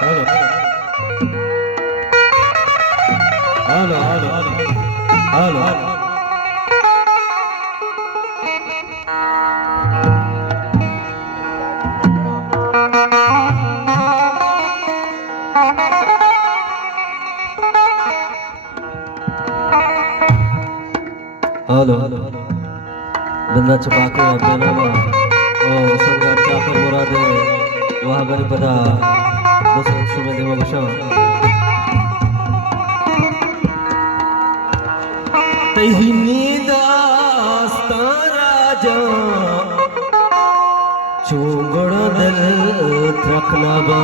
hello hello hello hello hello hello बंदा छुपा के बेनामा ओ संगार चाकर मुरादे वहाँ गरी पदा दोस्त सुमे देवा बशा तहिनी दास्ता राजा चूंगड़ दिल रखना बा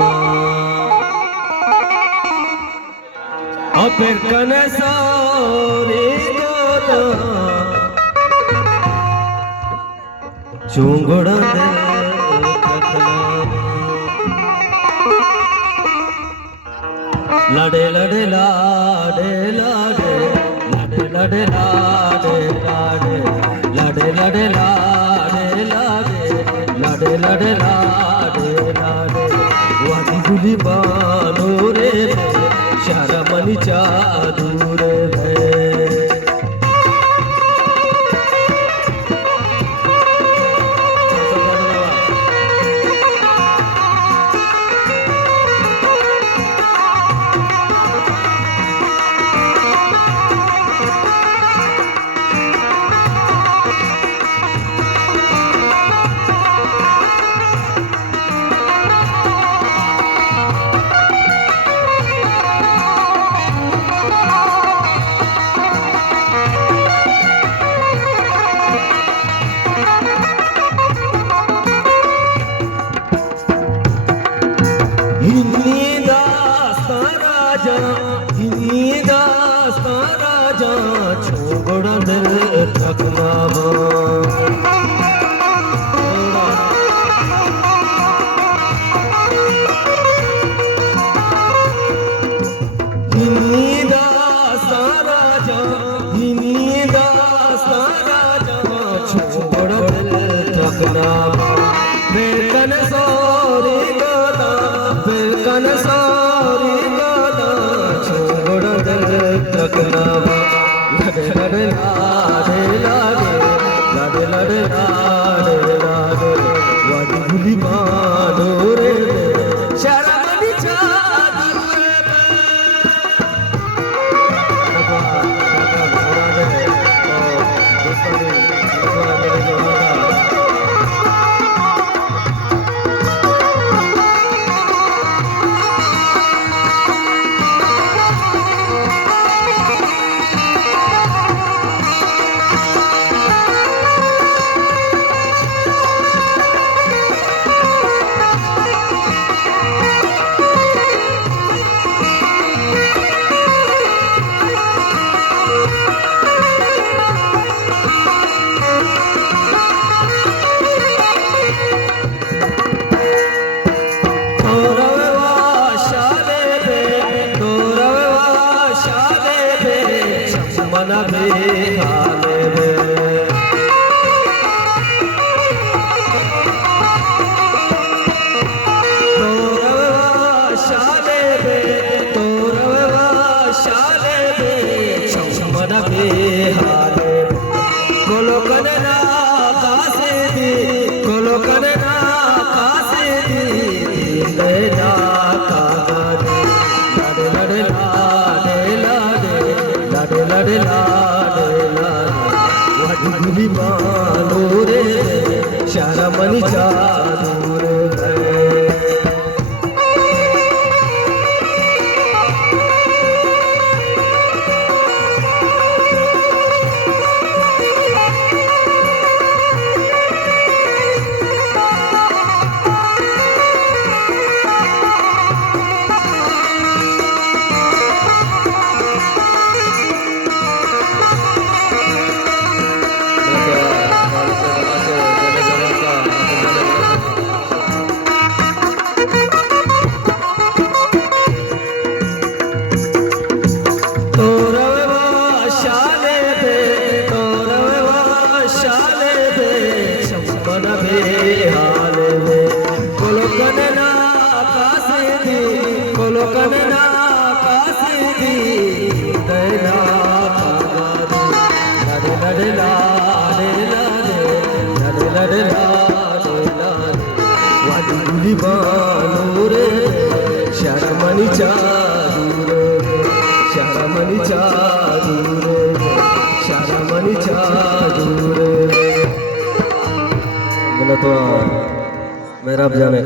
और फिर कने सारे गाना चूंगड़ दिल रखना लड़े लड़े लाडे लाडे लड़े लाडे लाडे लड़े लड़े लाडे लाडे लड़े लड़े लाडे लाडे वादी गुली बानो रे शरमनी चादूर है छोड़ दिल थकना छोड़ दिल थकना फिर कन सौरी गाना फिर कन सौरी गाना छोड़ दिल थकना लड़े लड़े लाडे लाडे लड़े लड़े लाडे लाडे वादी गुली बानो रे शरमनी चादर लड़े लाडे लाडे वादी गुली बानो रे शरमनी चादूर है शहरामणीच्या दूर शहरामणीच्या दूर शहरामणीच्या दूर बोला तो मेरा जाने